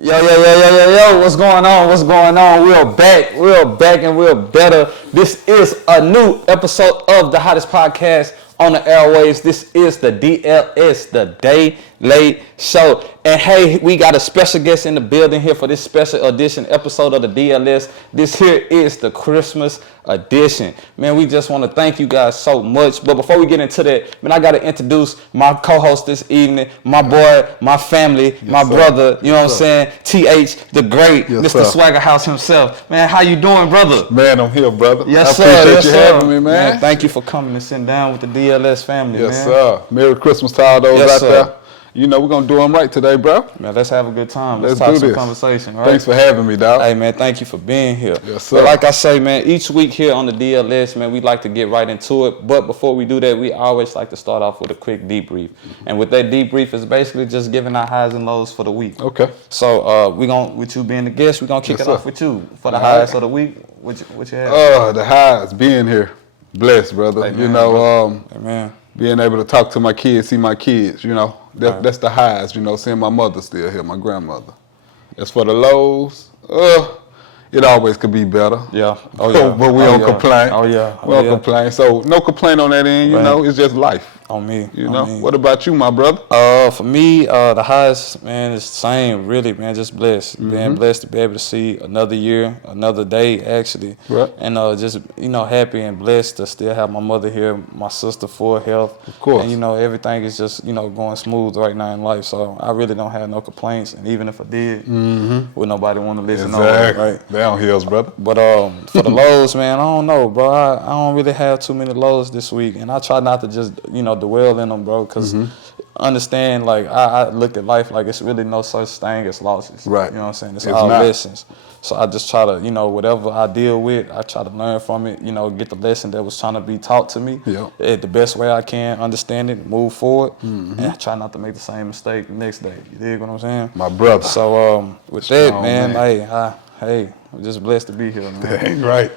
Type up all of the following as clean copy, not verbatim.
Yo, what's going on? What's going on? We're back, and we're better. This is a new episode of the hottest podcast on the airwaves. This is the DLS, the Day Late Show. And hey, we got a special guest in the building here for this special edition episode of the DLS. This here is the Christmas edition. Man, we just want to thank you guys so much. But before we get into that, man, I got to introduce my co-host this evening, my boy, my family, my brother, you know what I'm saying? TH, the great, Mr. Swaggahouse himself. Man, how you doing, brother? Man, I'm here, brother. Yes, sir. I appreciate you having me, man. Thank you for coming and sitting down with the DLS family, man. Yes, sir. Merry Christmas to all those out there. You know, we're going to do them right today, bro. Man, let's have a good time. Let's talk some conversation, right? Thanks for having me, dog. Hey, man, thank you for being here. Yes, sir. But like I say, man, each week here on the DLS, man, we like to get right into it. But before we do that, we always like to start off with a quick debrief. And with that debrief is basically just giving our highs and lows for the week. Okay. So with you being the guest, we're going to kick it off with you for the highs of the week. What you have? The highs, being here. Blessed, brother. Hey, man, you know, man. Being able to talk to my kids, see my kids, you know, that's the highs, you know, seeing my mother still here, my grandmother. As for the lows, it always could be better. Yeah. Oh, yeah. But we don't complain. Oh, yeah. We don't complain. So no complaint on that end, you know, it's just life. On me. You know, what about you, my brother? For me, the highest, man, is the same, really, man, just blessed. Mm-hmm. Being blessed to be able to see another year, another day, actually. Right. And just, you know, happy and blessed to still have my mother here, my sister, full health. Of course. And, you know, everything is just, you know, going smooth right now in life. So I really don't have no complaints. And even if I did, would nobody want to listen on it, right? Down hills, brother. But for the lows, man, I don't know, bro. I don't really have too many lows this week. And I try not to just, you know, dwell in them, bro, because understand, like, I look at life like it's really no such thing as losses. Right. You know what I'm saying? It's all lessons. So I just try to, you know, whatever I deal with, I try to learn from it, you know, get the lesson that was trying to be taught to me the best way I can, understand it, move forward, and I try not to make the same mistake the next day. You dig what I'm saying? My brother. So with that, man, hey, I'm just blessed to be here, man. Dang right.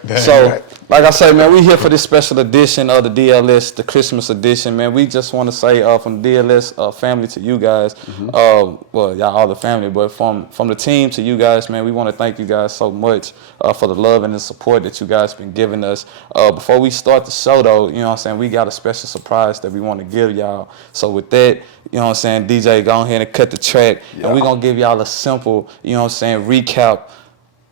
Like I say, man, we here for this special edition of the DLS, the Christmas edition, man. We just want to say from the DLS family to you guys, well, y'all all the family, but from the team to you guys, man, we want to thank you guys so much for the love and the support that you guys been giving us. Before we start the show, though, you know what I'm saying, we got a special surprise that we want to give y'all. So with that, you know what I'm saying, DJ, go ahead and cut the track, and we're going to give y'all a simple, you know what I'm saying, recap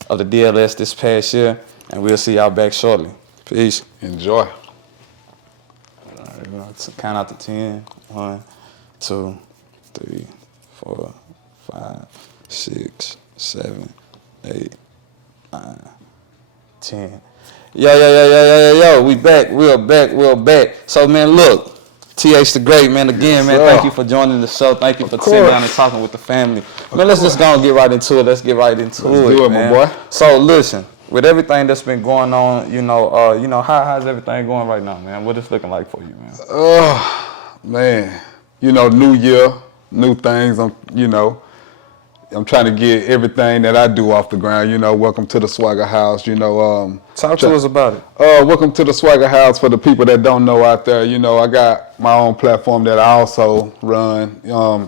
of the DLS this past year, and we'll see y'all back shortly. Peace. Enjoy. All right, we're going to count out to 10. 1, 2, 3, 4, 5, 6, 7, 8, 9, 10. Yo, we back. We're back. So, man, look. TH the Great, man, again, man, thank you for joining the show. Thank you for sitting down and talking with the family. Man, let's just go and get right into it. Let's get right into it, do it, man. My boy. So, listen, with everything that's been going on, you know, how's everything going right now, man? What it's looking like for you, man? Man, you know, new year, new things. I'm trying to get everything that I do off the ground. You know, welcome to the Swaggahouse. You know, talk to us about it. Welcome to the Swaggahouse. For the people that don't know out there, you know, I got my own platform that I also run.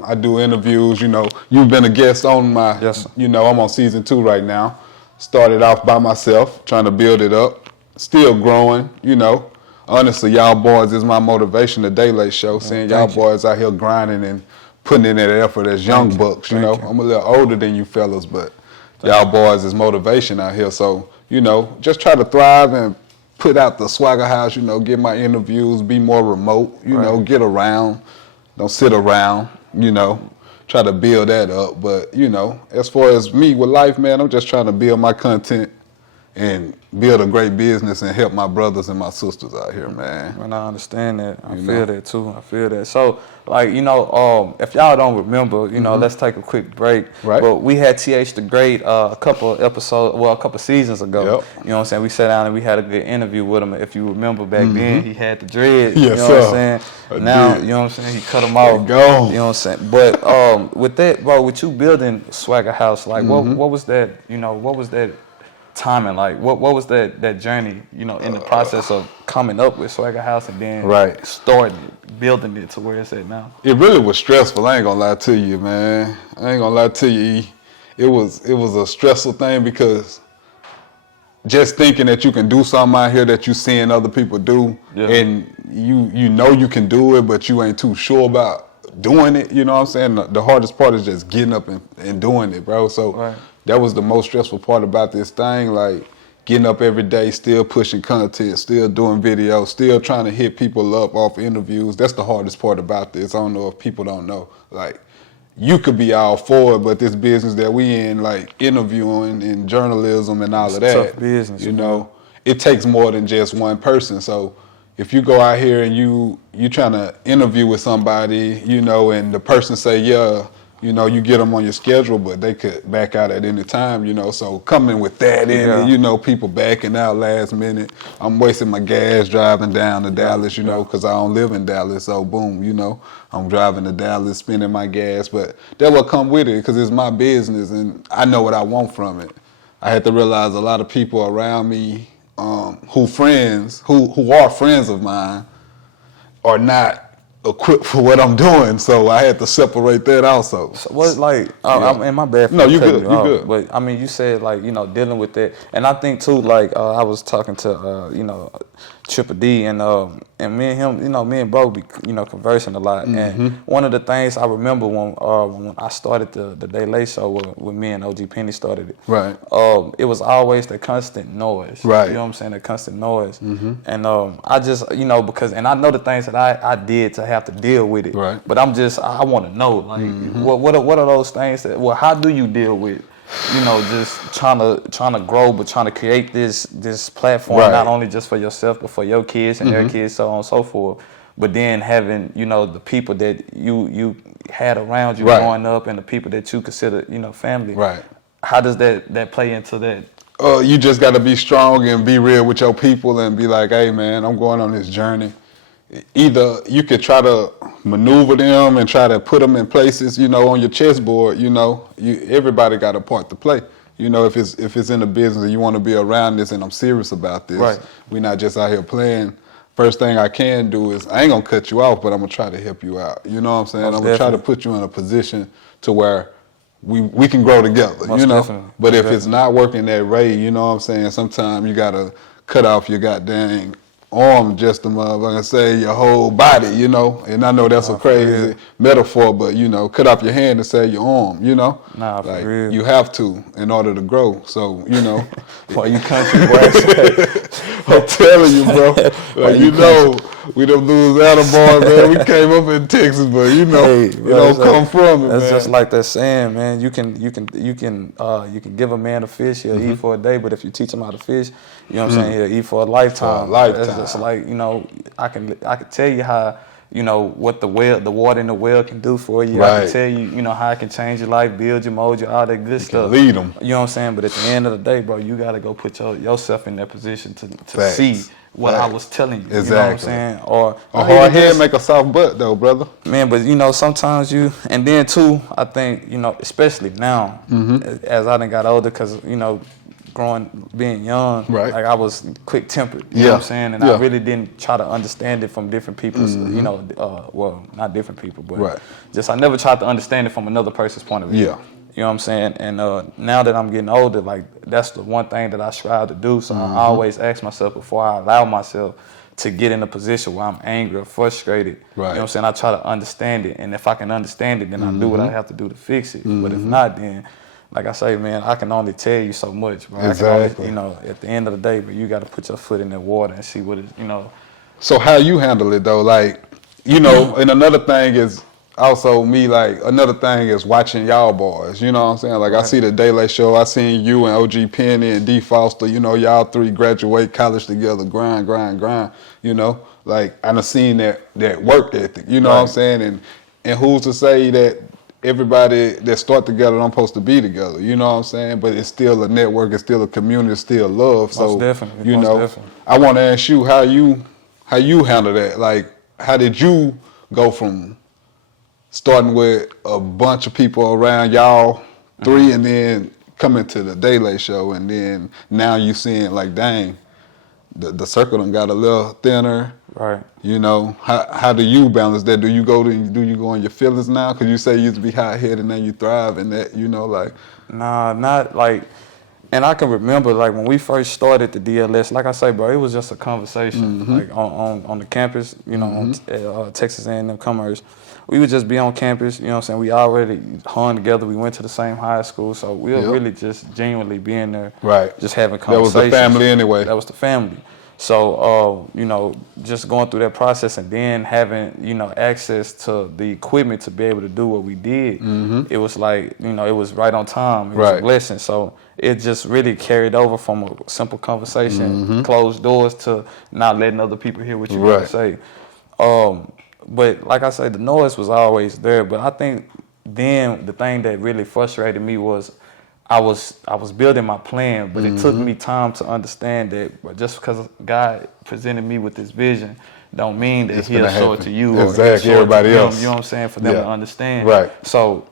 I do interviews. You know, you've been a guest on my. Yes. You know, I'm on season 2 right now. Started off by myself, trying to build it up. Still growing. You know, honestly, y'all boys is my motivation. The Day Late Show, seeing y'all boys out here grinding and putting in that effort as young bucks, you know. I'm a little older than you fellas, but y'all boys is motivation out here. So, you know, just try to thrive and put out the Swaggahouse, you know, get my interviews, be more remote, you know, get around, don't sit around, you know, try to build that up. But, you know, as far as me with life, man, I'm just trying to build my content and build a great business and help my brothers and my sisters out here, man. And I understand that. I feel that too. I feel that. So, like, you know, if y'all don't remember, you know, let's take a quick break. Right. But we had TH the Great a couple seasons ago. Yep. You know what I'm saying? We sat down and we had a good interview with him. If you remember back then, he had the dreads. Yes, you know what I'm saying? Now, you know what I'm saying? He cut them off. Go. You know what I'm saying? But with that, bro, with you building Swaggahouse, like, what was that? You know, what was that timing like? What was that journey, you know, in the process of coming up with Swaggahouse and then starting it, building it to where it's at now? It really was stressful. I ain't gonna lie to you, man. I ain't gonna lie to you. it was a stressful thing because just thinking that you can do something out here that you seeing other people do, and you know you can do it, but you ain't too sure about doing it. You know what I'm saying? The hardest part is just getting up and doing it, bro. So that was the most stressful part about this thing, like getting up every day, still pushing content, still doing videos, still trying to hit people up off interviews. That's the hardest part about this. I don't know if people don't know. Like, you could be all for it, but this business that we in, like interviewing and journalism and all of that, tough business, you know, it takes more than just one person. So if you go out here and you trying to interview with somebody, you know, and the person say, yeah, you know, you get them on your schedule, but they could back out at any time, you know. So coming with that in, you know, people backing out last minute. I'm wasting my gas driving down to Dallas, you know, because I don't live in Dallas. So boom, you know, I'm driving to Dallas, spending my gas. But that will come with it because it's my business and I know what I want from it. I had to realize a lot of people around me who are friends of mine are not equipped for what I'm doing, so I had to separate that also. So what, like, I'm in my bad. No, you good. You good. But I mean, you said like, you know, dealing with that, and I think too, like, I was talking to you know, Triple D, and me and him, you know, me and bro be, you know, conversing a lot. And one of the things I remember when I started the Day Late Show with me and OG Penny started it. Right. It was always the constant noise. Right. You know what I'm saying? The constant noise. And I just, you know, because, and I know the things that I did to have to deal with it. Right. But I want to know, like, what are those things that, well, how do you deal with, you know, just trying to grow, but trying to create this platform, not only just for yourself, but for your kids and their kids, so on and so forth. But then having, you know, the people that you had around you growing up and the people that you consider, you know, family. Right. How does that play into that? You just got to be strong and be real with your people and be like, hey, man, I'm going on this journey. Either you could try to maneuver them and try to put them in places, you know, on your chessboard. You know, everybody got a part to play. You know, if it's in the business and you want to be around this and I'm serious about this, we're not just out here playing. First thing I can do is, I ain't gonna cut you off, but I'm gonna try to help you out. You know what I'm saying? I'm gonna try to put you in a position to where we can grow together, you know? But if it's not working that way, you know what I'm saying? Sometimes you gotta cut off your goddamn arm just to motherfucker say your whole body, you know? And I know that's a crazy metaphor, but, you know, cut off your hand and say your arm, you know? Nah, like, for real. you have to in order to grow. So, you know. Why you country boys? I'm telling you, bro. Like, you know, we them lose out of boys, man. We came up in Texas, but you know, it don't come from it, man. That's just like that saying, man. You can give a man a fish, he'll eat for a day, but if you teach him how to fish, you know what I'm saying, he'll eat for a lifetime. That's just like, you know, I can tell you how, you know, what the water in the well can do for you. I can tell you, you know, how it can change your life, build you, mold you, all that good stuff. Lead them. You know what I'm saying? But at the end of the day, bro, you got to go put yourself in that position to see what I was telling you. Exactly. You know what I'm saying? Or a hard head make a soft butt, though, brother. Man, but you know, sometimes and then too, I think, you know, especially now, as I done got older, because, you know, being young, like I was quick tempered, you know what I'm saying? And I really didn't try to understand it from different people's, you know, well, not different people, but just I never tried to understand it from another person's point of view. You know what I'm saying? And now that I'm getting older, like that's the one thing that I strive to do. So I always ask myself before I allow myself to get in a position where I'm angry or frustrated. You know what I'm saying? I try to understand it. And if I can understand it, then I do what I have to do to fix it. But if not, then like I say, man, I can only tell you so much, bro. Exactly. You know, at the end of the day, but you got to put your foot in that water and see what it, you know. So how you handle it though? Like, you know, and another thing is also me, like, another thing is watching y'all boys, you know what I'm saying? Like, I see the Day Late Show, I seen you and OG Penny and D Foster, you know, y'all three graduate college together, grind, you know? Like, I done seen that work ethic, you know what I'm saying? And who's to say that everybody that start together don't supposed to be together, you know what I'm saying? But it's still a network, it's still a community, it's still love. So, you know, I want to ask you how you handle that. Like, how did you go from starting with a bunch of people around y'all three and then coming to the Day Late Show, and then now you seeing like, dang, the circle done got a little thinner, Right. You know, how do you balance that? Do you go in your feelings now? Because you say you used to be hot-headed and now you thrive in that, you know, like. Nah, not like, and I can remember like when we first started the DLS, like I say, bro, it was just a conversation, like on the campus, you know, on Texas A&M Commerce. We would just be on campus, you know what I'm saying? We already hung together. We went to the same high school, so we were really just genuinely being there, right? Just having conversations. That was the family anyway. That was the family. So, you know, just going through that process and then having, you know, access to the equipment to be able to do what we did, it was like, you know, it was right on time. It was a blessing. So it just really carried over from a simple conversation, closed doors, to not letting other people hear what you got to say. But like I said, the noise was always there. But I think then the thing that really frustrated me was I was building my plan, but it took me time to understand that just because God presented me with this vision don't mean that He'll show it to you or everybody else. You know what I'm saying? For them to understand. Right. So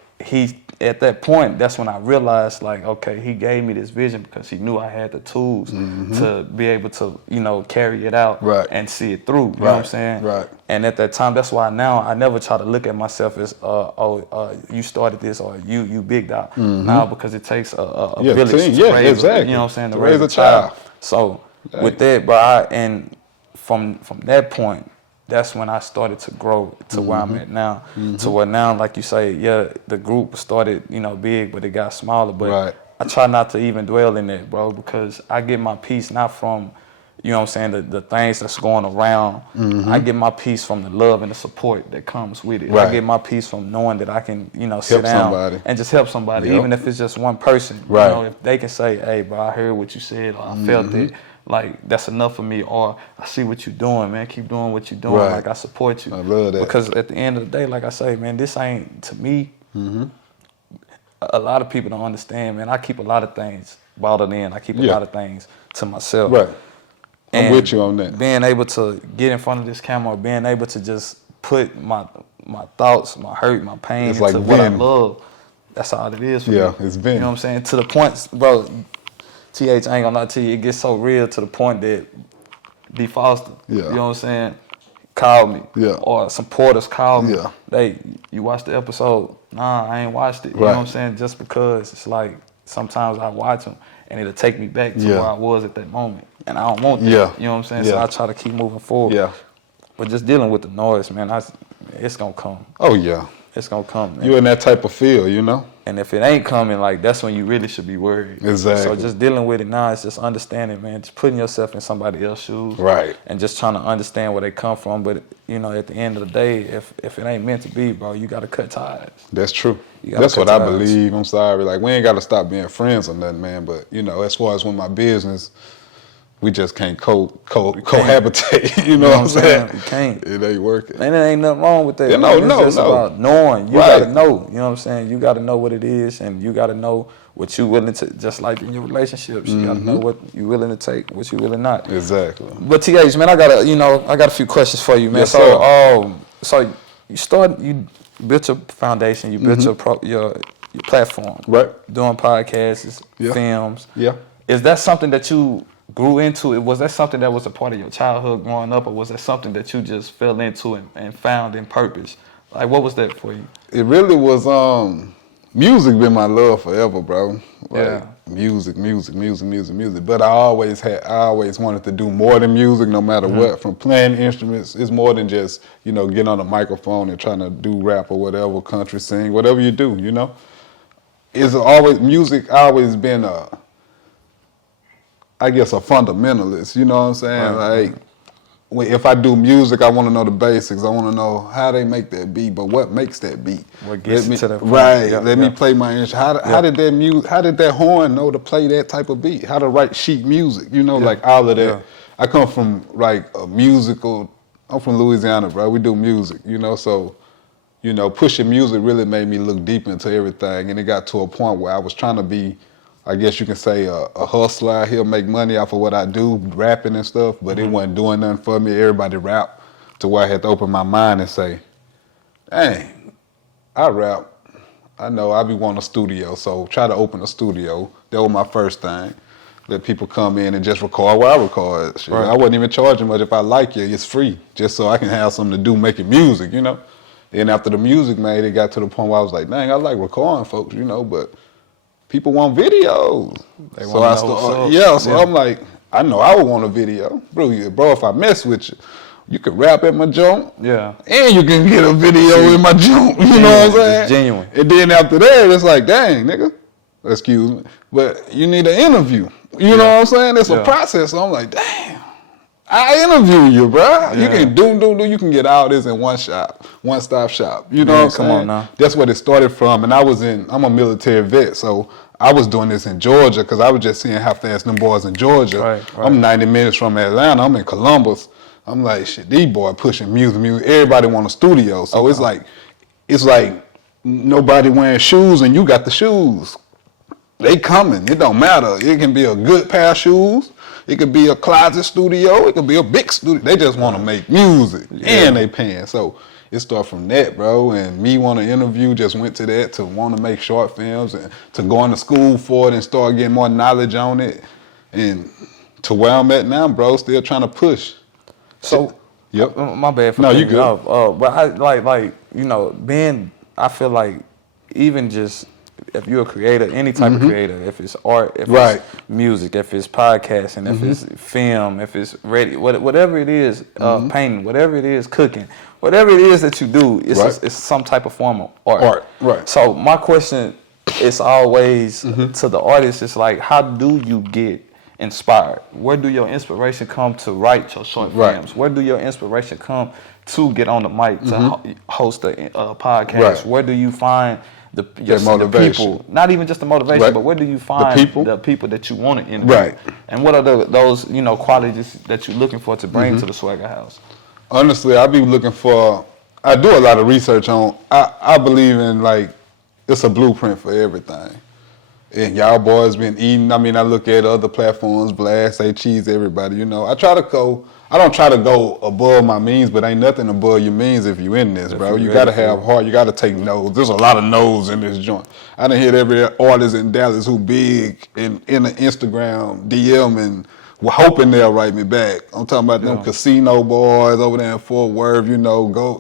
at that point, that's when I realized, like, okay, He gave me this vision because He knew I had the tools to be able to, you know, carry it out and see it through. You know what I'm saying? Right. And at that time, that's why now I never try to look at myself as, you started this or you big dog. Now, because it takes a village to raise, you know what I'm saying, to raise a child. So with that, bro, and from that point, that's when I started to grow to where I'm at now. To where now, like you say, the group started, you know, big, but it got smaller. But I try not to even dwell in that, bro, because I get my peace not from, you know what I'm saying, the things that's going around. I get my peace from the love and the support that comes with it. I get my peace from knowing that I can, you know, sit down and just help somebody, even if it's just one person. You know, if they can say, hey, bro, I heard what you said, or I felt it. Like, that's enough for me, or I see what you're doing, man. Keep doing what you're doing. Like, I support you. I love that. Because at the end of the day, like I say, man, this ain't, to me, a lot of people don't understand, man. I keep a lot of things bottled in. I keep a lot of things to myself. Right. I'm And with you on that. Being able to get in front of this camera, being able to just put my thoughts, my hurt, my pain into what I love, that's all it is for me. Yeah, it's been. You know what I'm saying? To the point, bro, TH, I ain't gonna lie to you, it gets so real to the point that D. Foster, you know what I'm saying, called me. Or supporters called me. Hey, you watched the episode? Nah, I ain't watched it. You know what I'm saying? Just because it's like sometimes I watch them and it'll take me back to where I was at that moment. And I don't want that. You know what I'm saying? So I try to keep moving forward. But just dealing with the noise, man, it's gonna come. Oh yeah. It's gonna come, man. You in that type of feel, you know? And if it ain't coming, like, that's when you really should be worried. Exactly. So just dealing with it now, it's just understanding, man. Just putting yourself in somebody else's shoes. Right. And just trying to understand where they come from. But, you know, at the end of the day, if it ain't meant to be, bro, you got to cut ties. That's true. That's what I believe. I'm sorry. Like, we ain't got to stop being friends or nothing, man. But, you know, as far as with my business, we just can't cohabitate. You know what I'm saying? You can't. It ain't working. And there ain't nothing wrong with that. It's just about knowing. You got to know. You know what I'm saying? You got to know what it is, and you got to know what you willing to, just like in your relationships, you got to know what you willing to take, what you willing not. Exactly. But TH, man, I got a few questions for you, man. Yes, so you built your foundation, you built your platform. Right. Doing podcasts, films. Yeah. Is that something that you grew into? Was that something that was a part of your childhood growing up, or was that something that you just fell into and found in purpose? Like, what was that for you? It really was, music been my love forever, bro. Like, music. But I always wanted to do more than music, no matter what. From playing instruments, it's more than just, you know, getting on a microphone and trying to do rap or whatever, country sing, whatever you do, you know. Music always been I guess a fundamentalist, you know what I'm saying? Like, if I do music, I want to know the basics. I want to know how they make that beat, but what makes that beat? What gets to that point? Right. Let me play my instrument. How did that horn know to play that type of beat? How to write sheet music? You know, like all of that. I come from like a musical. I'm from Louisiana, bro. We do music, you know, so. You know, pushing music really made me look deep into everything, and it got to a point where I was trying to be, I guess you can say, a hustler out here, make money off of what I do, rapping and stuff, but it wasn't doing nothing for me. Everybody rap, to where I had to open my mind and say, dang, I rap. I know I be wanting a studio, so try to open a studio. That was my first thing. Let people come in and just record where I record. Shit, I wasn't even charging much. If I like you, it's free, just so I can have something to do making music, you know. Then after the music made, it got to the point where I was like, dang, I like recording folks, you know, but people want videos. I'm like, I know I would want a video. Bro, if I mess with you, you can rap at my joint. Yeah. And you can get a video in my joint. You know what I'm saying? It's genuine. And then after that, it's like, dang, nigga. Excuse me. But you need an interview. You know what I'm saying? It's a process. So I'm like, damn. I interview you, bro. Yeah. You can do. You can get all this in one shop, one-stop shop. You know what I'm saying? Come on now. That's where it started from. And I'm a military vet, so I was doing this in Georgia because I was just seeing how fast them boys in Georgia. Right. I'm 90 minutes from Atlanta. I'm in Columbus. I'm like, shit, these boys pushing music. Everybody want a studio. So it's like nobody wearing shoes and you got the shoes. They coming. It don't matter. It can be a good pair of shoes. It could be a closet studio. It could be a big studio. They just want to make music and they paying. So it started from that, bro. And me want to interview, just went to that to want to make short films and to going to school for it and start getting more knowledge on it. And to where I'm at now, bro, still trying to push. So, my bad for you good. Off. But I like you know, I feel like even just if you're a creator, any type of creator, if it's art, if it's music, if it's podcasting, if it's film, if it's radio, whatever it is, painting, whatever it is, cooking, whatever it is that you do, it's some type of form of art. Right. So my question is always to the artist, it's like, how do you get inspired? Where do your inspiration come to write your short films? Where do your inspiration come to get on the mic to host a podcast? Where do you find the people? Not even just the motivation, but where do you find the people that you want to interview? And what are those qualities that you're looking for to bring to the Swaggahouse? Honestly, I be looking for. I do a lot of research on. I believe in like it's a blueprint for everything. And y'all boys been eating. I mean, I look at other platforms, Blast, they cheese everybody. You know, I don't try to go above my means, but ain't nothing above your means if you in this, bro. You gotta have heart. You gotta take notes. There's a lot of no's in this joint. I done hit every artist in Dallas who big in the Instagram DM and hoping they'll write me back. I'm talking about them casino boys over there in Fort Worth. You know, go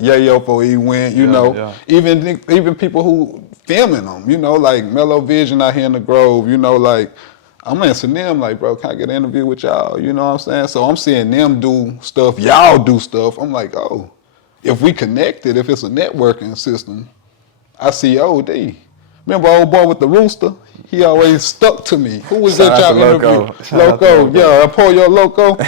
Yayo for he went. You know, even people who filming them. You know, like Mellow Vision out here in the Grove. You know, like. I'm answering them like, bro, can I get an interview with y'all? You know what I'm saying? So I'm seeing them do stuff, y'all do stuff. I'm like, oh, if we connected, if it's a networking system, I see OD. Remember old boy with the rooster? He always stuck to me. Who was that y'all interview? Loco. Yeah, I pull your Loco.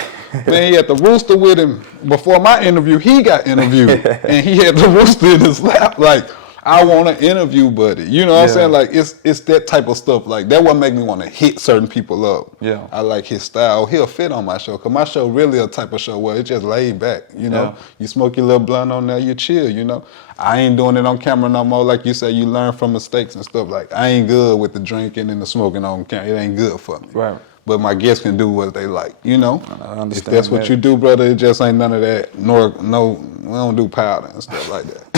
Man, he had the rooster with him. Before my interview, he got interviewed. And he had the rooster in his lap. Like, I want to interview buddy. You know what I'm saying? Like, it's that type of stuff. Like, that what make me want to hit certain people up. Yeah. I like his style. He'll fit on my show. Because my show really a type of show where it's just laid back. You know? You smoke your little blunt on there, you chill, you know? I ain't doing it on camera no more. Like you say, you learn from mistakes and stuff. Like, I ain't good with the drinking and the smoking on camera. It ain't good for me. Right. But my guests can do what they like, you know? I understand. If that's what you do, brother, it just ain't none of that. We don't do powder and stuff like that.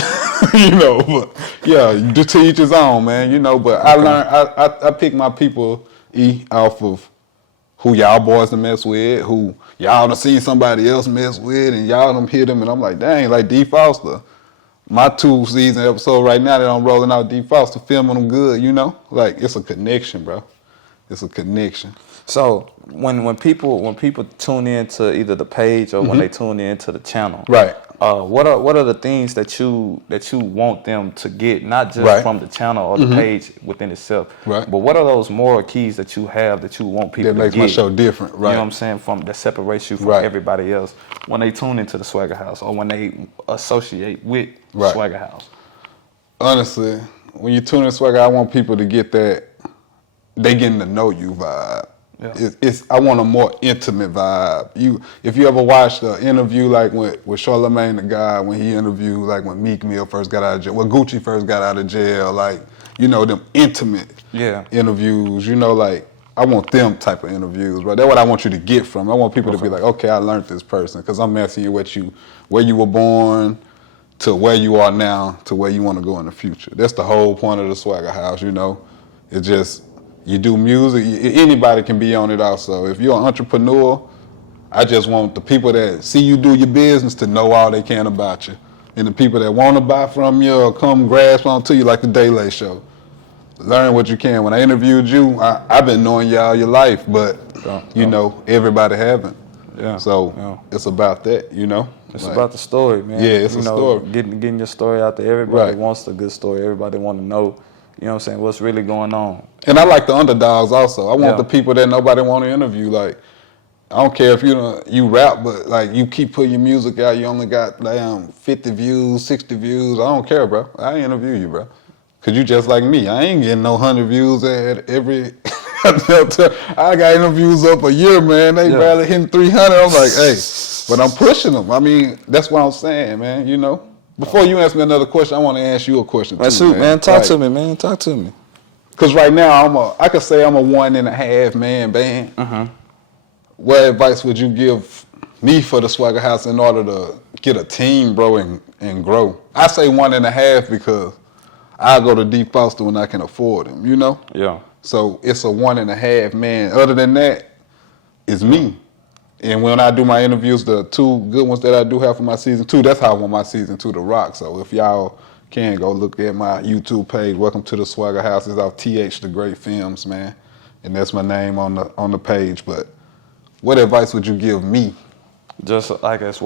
You know, but yeah, to each his own, man, you know, but I learned, I pick my people off of who y'all boys to mess with, who y'all done seen somebody else mess with, and y'all done hit them, and I'm like, dang, like D. Foster. My 2-season episode right now that I'm rolling out D. Foster, filming them good, you know? Like, it's a connection, bro. It's a connection. So when people tune in to either the page or when they tune in to the channel, right? What are the things that you want them to get, not just from the channel or the page within itself, right? But what are those moral keys that you have that you want people to get? That makes my show different, right? You know what I'm saying? That separates you from everybody else when they tune into the Swaggahouse or when they associate with Swaggahouse. Honestly, when you tune in Swaggahouse, I want people to get that they getting to know you vibe. Yeah. I want a more intimate vibe. If you ever watched the interview like with Charlamagne the God when he interviewed like when Meek Mill first got out of jail, when Gucci first got out of jail, like, you know, them intimate interviews, you know, like I want them type of interviews, right? That's what I want you to get from. I want people to be like, okay, I learned this person because I'm asking you where you were born to where you are now to where you want to go in the future. That's the whole point of the Swaggahouse, you know. It's just You do music, anybody can be on it also. If you're an entrepreneur, I just want the people that see you do your business to know all they can about you. And the people that want to buy from you or come grasp onto you like the Day Late Show. Learn what you can. When I interviewed you, I've been knowing you all your life, but you know, everybody haven't. Yeah. So it's about that, you know. It's about the story, man. Yeah, it's a story. Getting your story out there. Everybody wants a good story. Everybody want to know, you know what I'm saying, what's really going on. And I like the underdogs also. I want the people that nobody want to interview. Like, I don't care if you rap, but like you keep putting your music out, you only got 50 views, 60 views. I don't care, bro. I interview you, bro. Cause you just like me. I ain't getting no 100 views at every. I got interviews up a year, man. They barely hitting 300. I'm like, hey, but I'm pushing them. I mean, that's what I'm saying, man. You know. Before you ask me another question, I want to ask you a question too, man. Talk to me, man. Talk to me. Cause right now I could say I'm a 1.5 man band. Mm-hmm. What advice would you give me for the Swaggahouse in order to get a team, bro, and grow? I say 1.5 because I go to D Foster when I can afford them, you know? Yeah. So it's a 1.5 man. Other than that, it's me. And when I do my interviews, the 2 good ones that I do have for my season 2, that's how I want my season 2 to rock. So if y'all can go look at my YouTube page, Welcome to the Swaggahouse. It's off TH The Great Films, man. And that's my name on the page. But what advice would you give me? Just I guess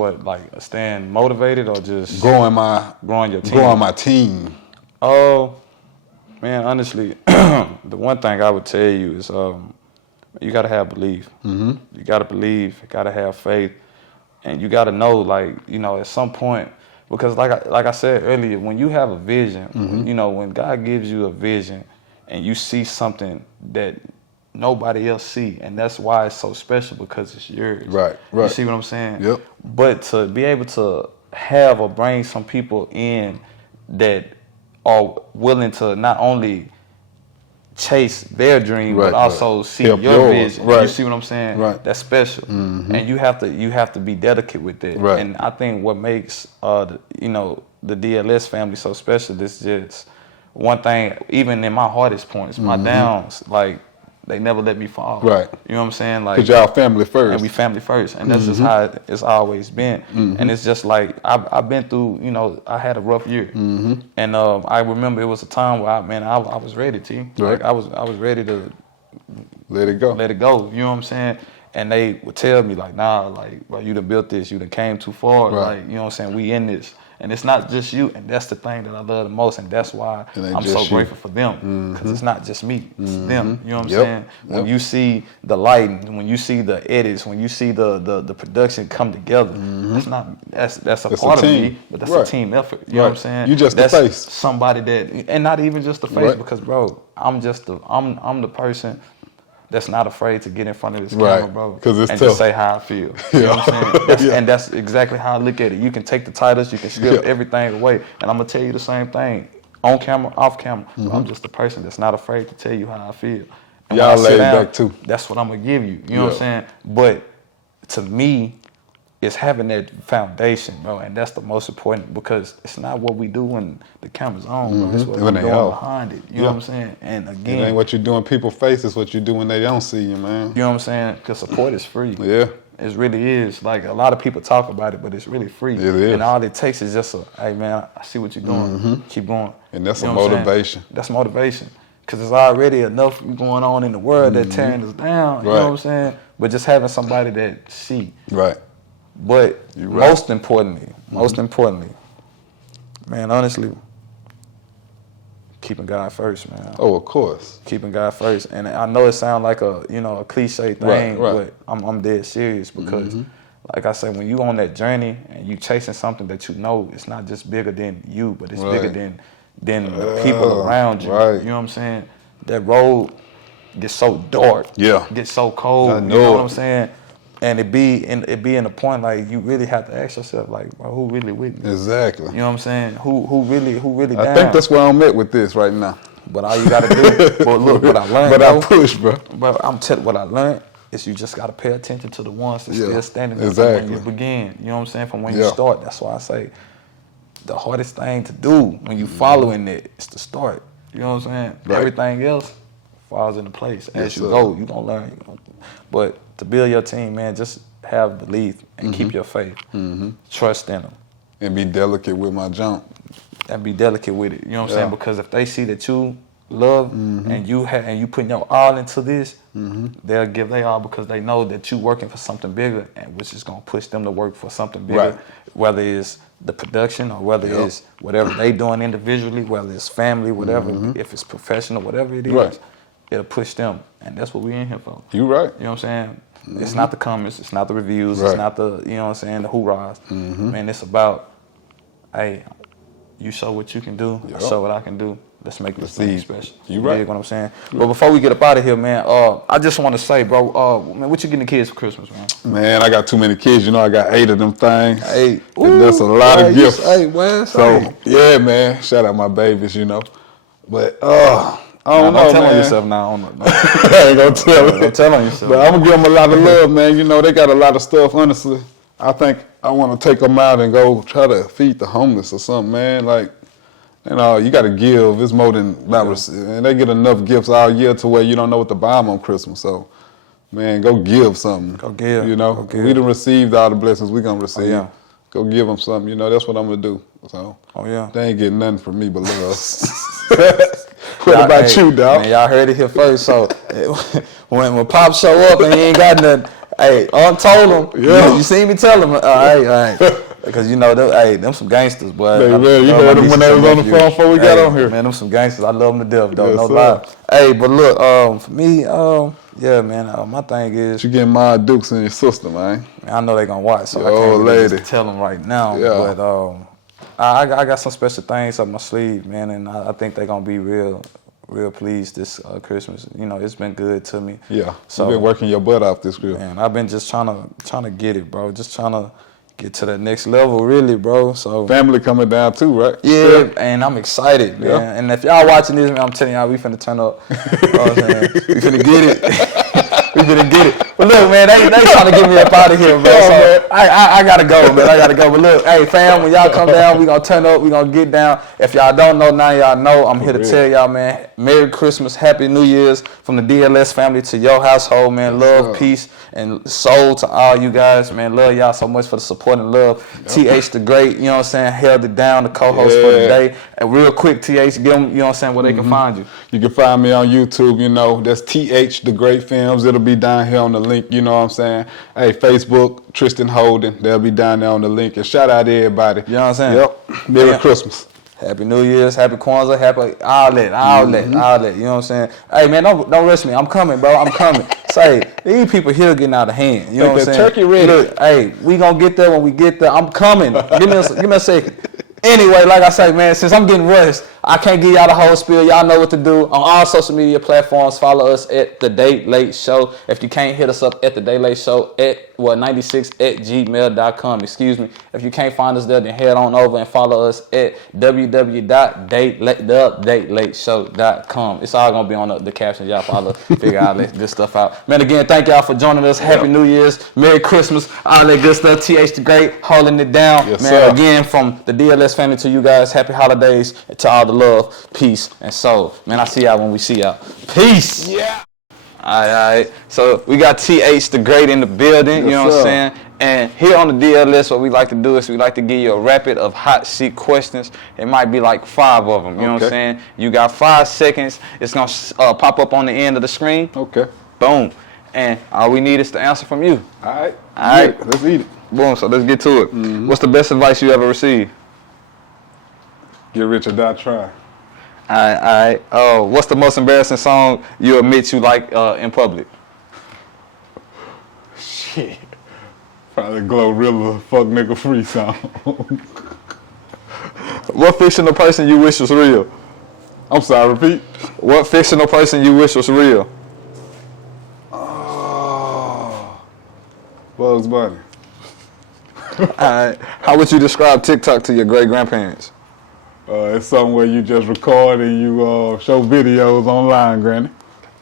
staying motivated or just growing your team? Growing my team. Oh, man, honestly, the one thing I would tell you is you got to have belief. Mm-hmm. You got to believe, you got to have faith, and you got to know, like, you know, at some point, because like I said earlier, when you have a vision, when God gives you a vision and you see something that nobody else see, and that's why it's so special, because it's yours. Right. You see what I'm saying? Yep. But to be able to have or bring some people in that are willing to not only chase their dream, but also see your vision. Right. You see what I'm saying? Right. That's special. Mm-hmm. And you have to be dedicated with it. Right. And I think what makes the DLS family so special is just one thing. Even in my hardest points, my downs, like, they never let me fall. Right. You know what I'm saying? Like, because y'all family first. And we family first. And that's just how it's always been. Mm-hmm. And it's just like, I've been through, I had a rough year. Mm-hmm. And I remember it was a time where I was ready, T. Right. Like, I was ready to let it go. You know what I'm saying? And they would tell me, like, nah, like, bro, you done built this, you done came too far. Right. Like, you know what I'm saying? We in this. And it's not just you, and that's the thing that I love the most, and that's why I'm so grateful for them, because it's not just me, it's them. You know what I'm saying? When you see the lighting, when you see the edits, when you see the production come together, that's a part of me, but that's a team effort. You know what I'm saying? You just that's the face. Somebody that, and not even just the face, because bro, I'm the person that's not afraid to get in front of this camera, bro, because it's and tough. Just say how I feel. You know what I'm saying? And that's exactly how I look at it. You can take the titles, you can strip everything away, and I'm gonna tell you the same thing, on camera, off camera. I'm just the person that's not afraid to tell you how I feel. And y'all laid back too. That's what I'm gonna give you. You know what I'm saying? But to me, it's having that foundation, bro, and that's the most important, because it's not what we do when the camera's on, bro. It's what we're doing behind it. You know what I'm saying? And again, it ain't what you do in people's faces, what you do when they don't see you, man. You know what I'm saying? Because support is free. Yeah. It really is. Like, a lot of people talk about it, but it's really free. It is. And all it takes is just hey, man, I see what you're doing. Keep going. And that's a motivation. That's motivation. Because there's already enough going on in the world that tearing us down. You know what I'm saying? But just having somebody that see. Right. But most importantly, man, honestly, keeping God first, man. Oh, of course. Keeping God first. And I know it sounds like a cliche thing, but I'm dead serious, because like I said, when you on that journey and you chasing something that you know, it's not just bigger than you, but it's bigger than the people around you. Right. You know what I'm saying? That road gets so dark. Yeah. Gets so cold. You know what I'm saying? And it be in a point, like, you really have to ask yourself, like, bro, who really with me? Exactly. You know what I'm saying? Who really down? I think that's where I'm at with this right now. But all you gotta do, but look, what I learned, but I push, bro. But I'm telling what I learned is you just gotta pay attention to the ones that still standing there from when you begin. You know what I'm saying? From when you start. That's why I say the hardest thing to do when you following it is to start. You know what I'm saying? Right. Everything else, falls into place. As you sir. go, you're going to learn. But to build your team, man, just have belief and keep your faith. Trust in them. And be delicate with my jump. And be delicate with it. You know what I'm saying? Because if they see that you love and you putting your all into this, they'll give their all because they know that you working for something bigger, and which is going to push them to work for something bigger, whether it's the production or whether it's whatever they doing individually, whether it's family, whatever, if it's professional, whatever it is, it'll push them. And that's what we in here for. You right. You know what I'm saying? It's not the comments, it's not the reviews, it's not the, you know what I'm saying, the hoorahs. Man, it's about, hey, you show what you can do, I show what I can do. Let's make this thing special. You right. You know what I'm saying? But before we get up out of here, man, I just want to say, bro, man, what you getting the kids for Christmas, man? Man, I got too many kids. You know, I got 8 of them things. 8. And that's a lot of gifts. Man, so, yeah, man. Shout out my babies, you know. But, I don't know, don't tell man. on yourself now. I don't know. I ain't gonna tell them. Don't tell on yourself. But I'm gonna give them a lot of love, man. You know, they got a lot of stuff, honestly. I think I want to take them out and go try to feed the homeless or something, man. Like, you know, you got to give. It's more than about receiving. And they get enough gifts all year to where you don't know what to buy them on Christmas. So, man, go give something. Go give. You know, we done received all the blessings we gonna receive. Oh, yeah. Go give them something. You know, that's what I'm gonna do. So, they ain't getting nothing from me but love. What about you, dog? Man, y'all heard it here first. So when Pop show up and he ain't got nothing, hey, I told him. You seen me tell him, all right. Because you know, them some gangsters, boy. Hey, man, you heard them when they was on the phone before we got on here. Man, them some gangsters. I love them to death, though. No lie. Hey, but look, for me, yeah, man, my thing is. You getting my Dukes and your sister, man. I know they gonna watch, so I can't really just tell them right now. Yeah. But I got some special things up my sleeve, man, and I think they're gonna be real pleased this Christmas. You know, it's been good to me. Yeah. So you've been working your butt off this Christmas. Man, I've been just trying to get it, bro. Just trying to get to that next level, really, bro. So family coming down too, right? Yeah, and I'm excited, man. Yeah. And if y'all watching this, man, I'm telling y'all, we finna turn up. You know what I'm saying? We finna get it. We finna get it. But look, man, they trying to get me up out of here, bro. So I gotta go, man. I gotta go. But look, hey, fam, when y'all come down, we gonna turn up. We gonna get down. If y'all don't know, now y'all know. I'm here to tell y'all, man, Merry Christmas, Happy New Year's from the DLS family to your household, man. Love, peace, and soul to all you guys, man. Love y'all so much for the support and love. TH the Great, you know what I'm saying, held it down, the co-host for the day. And real quick, TH, give them, you know what I'm saying, where they can find you. You can find me on YouTube, you know. That's TH the Great Films. It'll be down here on the link, you know what I'm saying. Hey, Facebook, Tristan Holden. They'll be down there on the link. And shout out to everybody. You know what I'm saying? Yep. Merry Christmas. Happy New Year's, Happy Kwanzaa, happy all that, you know what I'm saying? Hey, man, don't rush me. I'm coming, bro. I'm coming. Say, these people here getting out of hand. You know what I'm saying? Turkey ready. Look, hey, we gonna get there when we get there. I'm coming. Give me a second. Anyway, like I say, man, since I'm getting rushed, I can't give y'all the whole spiel. Y'all know what to do. On all social media platforms, follow us at The Date Late Show. If you can't hit us up at The Date Late Show at 96@gmail.com. Excuse me. If you can't find us there, then head on over and follow us at www.thedatelateshow.com. It's all gonna be on the captions. Y'all follow, figure out this stuff out. Man, again, thank y'all for joining us. Happy New Year's, Merry Christmas, all that good stuff. TH the Great holding it down. Yes, man, sir. Again, from the DLS family to you guys, happy holidays, and to all the love, peace, and soul. Man, I see y'all when we see y'all. Peace. Yeah. All right. So we got TH the Great in the building. You know what I'm saying? And here on the DLS, what we like to do is we like to give you a rapid of hot seat questions. It might be like 5 of them. You know what I'm saying? You got 5 seconds. It's going to pop up on the end of the screen. Okay. Boom. And all we need is the answer from you. All right. All right. Let's eat it. Boom. So let's get to it. What's the best advice you ever received? Get rich or die trying. All right. What's the most embarrassing song you admit you like in public? Shit. Probably Glorilla Fuck Nigga Free song. What fictional person you wish was real? I'm sorry, repeat. What fictional person you wish was real? Oh. Bugs Bunny. Alright. How would you describe TikTok to your great-grandparents? It's something where you just record and you show videos online, Granny.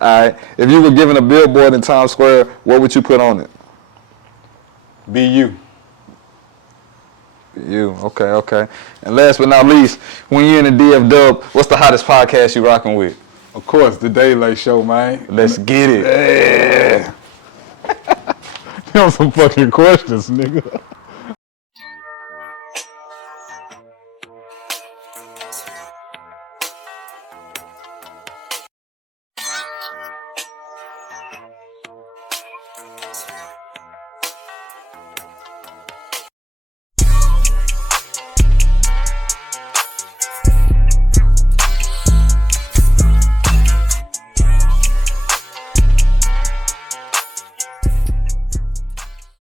Alright. If you were given a billboard in Times Square, what would you put on it? Be you. You. Okay. And last but not least, when you're in the DF Dub, what's the hottest podcast you rocking with? Of course, the Day Late Show, man. Let's get it. Yeah. Them some fucking questions, nigga.